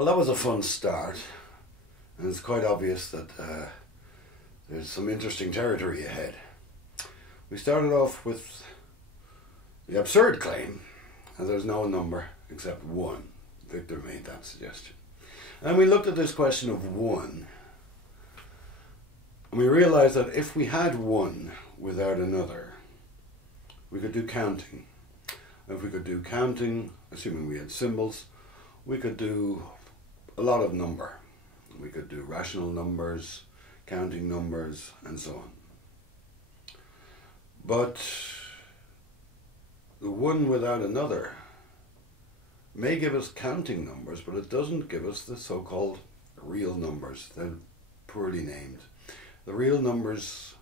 Well, that was a fun start, and it's quite obvious that there's some interesting territory ahead. We started off with the absurd claim that there's no number except one. Victor made that suggestion. And we looked at this question of one, and we realized that if we had one without another, we could do counting. If we could do counting, assuming we had symbols, we could do a lot of number. We could do rational numbers, counting numbers, and so on. But the one without another may give us counting numbers, but it doesn't give us the so-called real numbers. They're poorly named. The real numbers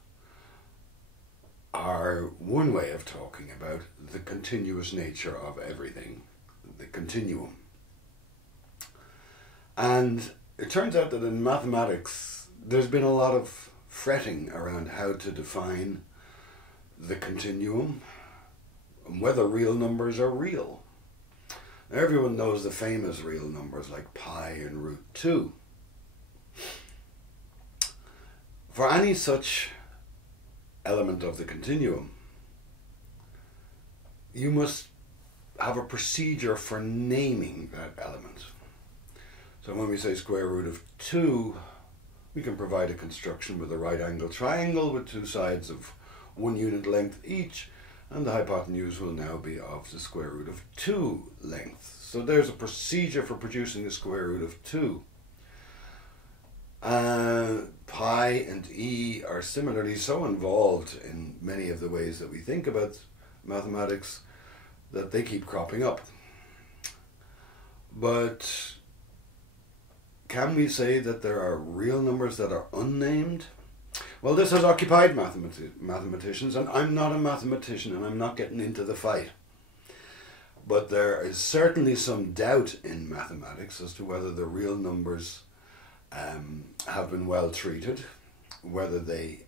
are one way of talking about the continuous nature of everything, the continuum. And it turns out that in mathematics there's been a lot of fretting around how to define the continuum and whether real numbers are real. Everyone knows the famous real numbers like pi and root 2. For any such element of the continuum, you must have a procedure for naming that element. So when we say square root of 2, we can provide a construction with a right angle triangle with two sides of 1 unit length each, and the hypotenuse will now be of the square root of 2 length. So there's a procedure for producing the square root of 2. Pi and e are similarly so involved in many of the ways that we think about mathematics that they keep cropping up. But can we say that there are real numbers that are unnamed? Well, this has occupied mathematicians, and I'm not a mathematician and I'm not getting into the fight. But there is certainly some doubt in mathematics as to whether the real numbers have been well treated, whether they,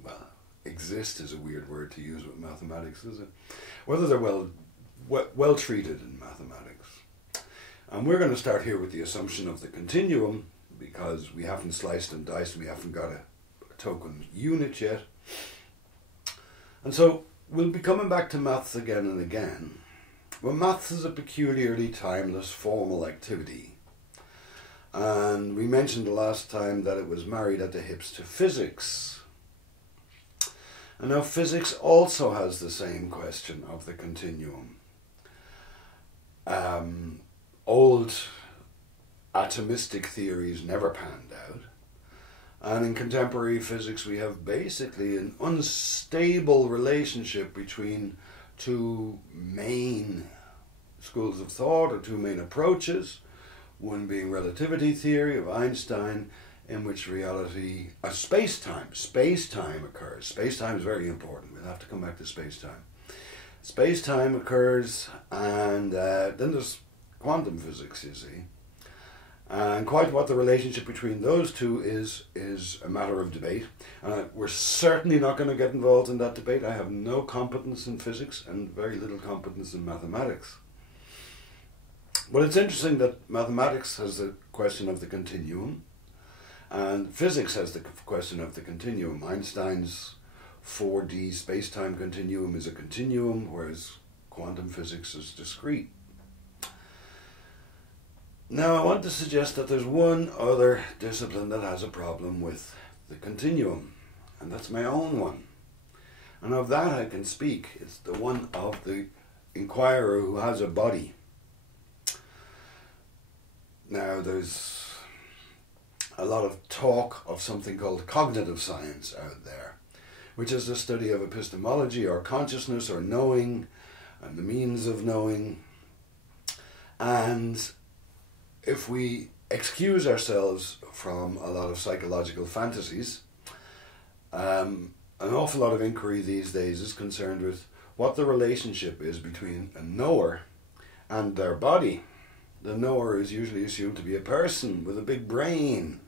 well, exist is a weird word to use with mathematics, is it? Whether they're well treated in mathematics. And we're going to start here with the assumption of the continuum, because we haven't sliced and diced, we haven't got a token unit yet. And so we'll be coming back to maths again and again. Well, maths is a peculiarly timeless formal activity. And we mentioned the last time that it was married at the hips to physics. And now physics also has the same question of the continuum. Old atomistic theories never panned out. And in contemporary physics we have basically an unstable relationship between two main schools of thought, or two main approaches. One being relativity theory of Einstein, in which reality, space-time occurs. Space-time is very important. We'll have to come back to space-time. Space-time occurs, and then there's quantum physics, you see. And quite what the relationship between those two is a matter of debate. We're certainly not going to get involved in that debate. I have no competence in physics and very little competence in mathematics. But it's interesting that mathematics has the question of the continuum, and physics has the question of the continuum. Einstein's 4D space-time continuum is a continuum, whereas quantum physics is discrete. Now I want to suggest that there's one other discipline that has a problem with the continuum, and that's my own one. And of that I can speak. It's the one of the inquirer who has a body. Now there's a lot of talk of something called cognitive science out there, which is the study of epistemology or consciousness or knowing and the means of knowing. And if we excuse ourselves from a lot of psychological fantasies, an awful lot of inquiry these days is concerned with what the relationship is between a knower and their body. The knower is usually assumed to be a person with a big brain.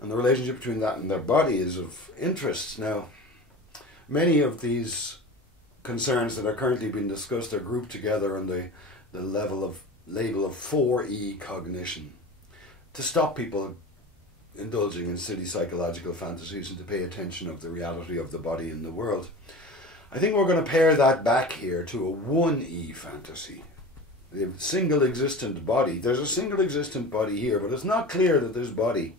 And the relationship between that and their body is of interest. Now, many of these concerns that are currently being discussed are grouped together on the level of label of 4E cognition to stop people indulging in silly psychological fantasies and to pay attention of the reality of the body in the world. I think we're going to pair that back here to a 1E fantasy. The single existent body. There's a single existent body here, but it's not clear that this body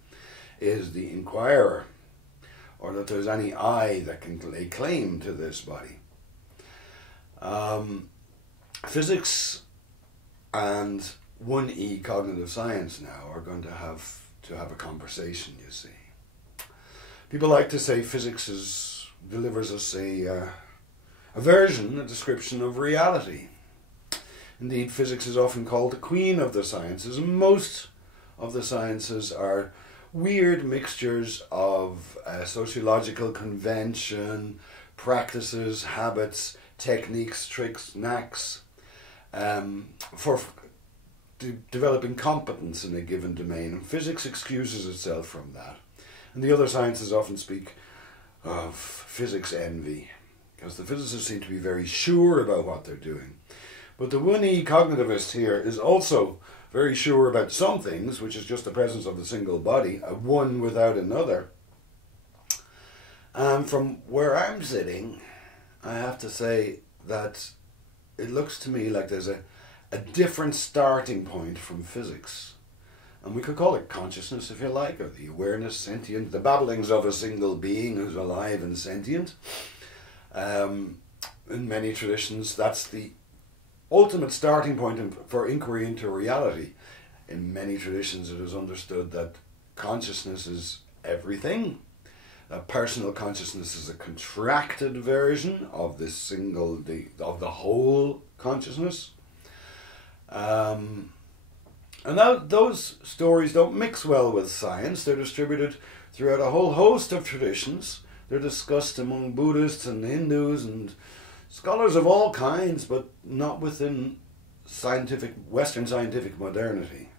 is the inquirer or that there's any I that can lay claim to this body. Physics and 1E cognitive science now are going to have a conversation, you see. People like to say physics delivers us a version, a description of reality. Indeed, physics is often called the queen of the sciences, and most of the sciences are weird mixtures of sociological convention, practices, habits, techniques, tricks, knacks, for developing competence in a given domain. And physics excuses itself from that. And the other sciences often speak of physics envy, because the physicists seem to be very sure about what they're doing. But the 1E cognitivist here is also very sure about some things, which is just the presence of the single body, a one without another. And from where I'm sitting, I have to say that it looks to me like there's a different starting point from physics. And we could call it consciousness, if you like, or the awareness, sentient, the babblings of a single being who's alive and sentient. In many traditions, that's the ultimate starting point for inquiry into reality. In many traditions, it is understood that consciousness is everything. That personal consciousness is a contracted version of the whole consciousness. And now those stories don't mix well with science. They're distributed throughout a whole host of traditions. They're discussed among Buddhists and Hindus and scholars of all kinds, but not within Western scientific modernity.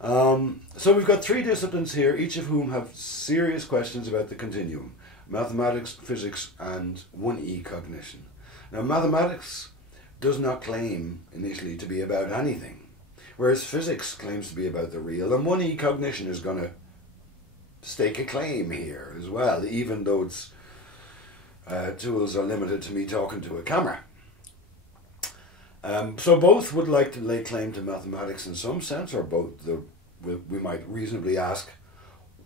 So we've got three disciplines here, each of whom have serious questions about the continuum: mathematics, physics, and 1E cognition. Now, mathematics does not claim initially to be about anything, whereas physics claims to be about the real, and 1E cognition is going to stake a claim here as well, even though its tools are limited to me talking to a camera. So both would like to lay claim to mathematics in some sense, or both. We might reasonably ask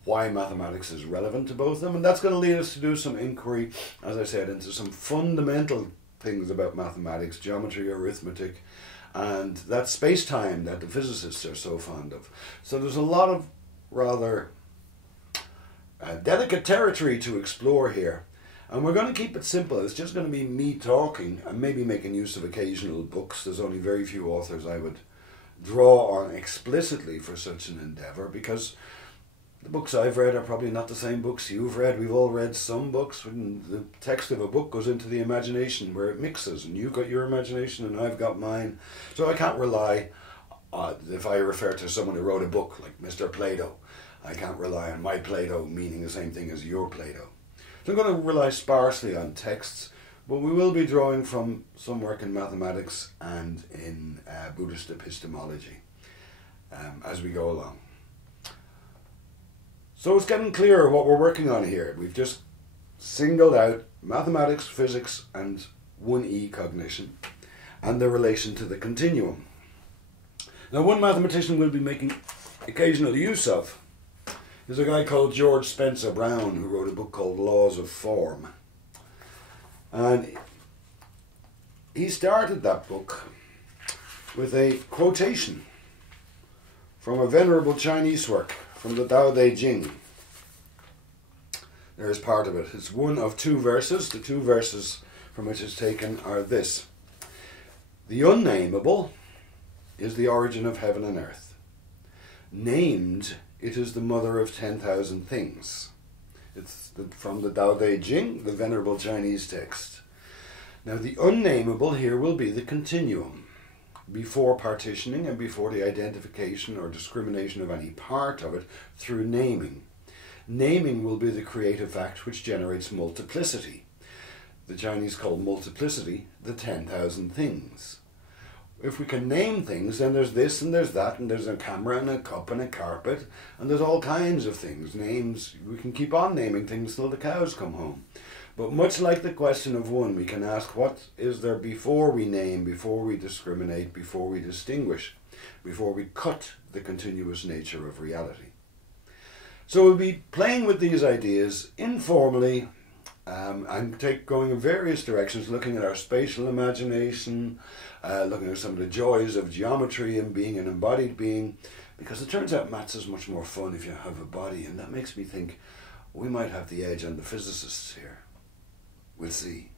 why mathematics is relevant to both of them, and that's going to lead us to do some inquiry, as I said, into some fundamental things about mathematics, geometry, arithmetic, and that space-time that the physicists are so fond of. So there's a lot of rather delicate territory to explore here. And we're going to keep it simple. It's just going to be me talking and maybe making use of occasional books. There's only very few authors I would draw on explicitly for such an endeavour, because the books I've read are probably not the same books you've read. We've all read some books when the text of a book goes into the imagination where it mixes, and you've got your imagination and I've got mine. So I can't rely, if I refer to someone who wrote a book like Mr. Plato, I can't rely on my Plato meaning the same thing as your Plato. So I'm going to rely sparsely on texts, but we will be drawing from some work in mathematics and in Buddhist epistemology as we go along. So it's getting clearer what we're working on here. We've just singled out mathematics, physics, and 1E cognition, and their relation to the continuum. Now, one mathematician we'll be making occasional use of is a guy called George Spencer Brown, who wrote a book called Laws of Form. And he started that book with a quotation from a venerable Chinese work from the Tao Te Ching. There's part of it. It's one of two verses. The two verses from which it's taken are this: the unnamable is the origin of heaven and earth. Named, it is the mother of 10,000 things. It's from the Tao Te Ching, the venerable Chinese text. Now, the unnamable here will be the continuum, before partitioning and before the identification or discrimination of any part of it through naming. Naming will be the creative act which generates multiplicity. The Chinese call multiplicity the 10,000 things. if we can name things, then there's this and there's that, and there's a camera and a cup and a carpet, and there's all kinds of things. Names, we can keep on naming things till the cows come home. But much like the question of one, we can ask, what is there before we name, before we discriminate, before we distinguish, before we cut the continuous nature of reality? So we'll be playing with these ideas informally, and going in various directions, looking at our spatial imagination, looking at some of the joys of geometry and being an embodied being, because it turns out maths is much more fun if you have a body, and that makes me think we might have the edge on the physicists here. We'll see.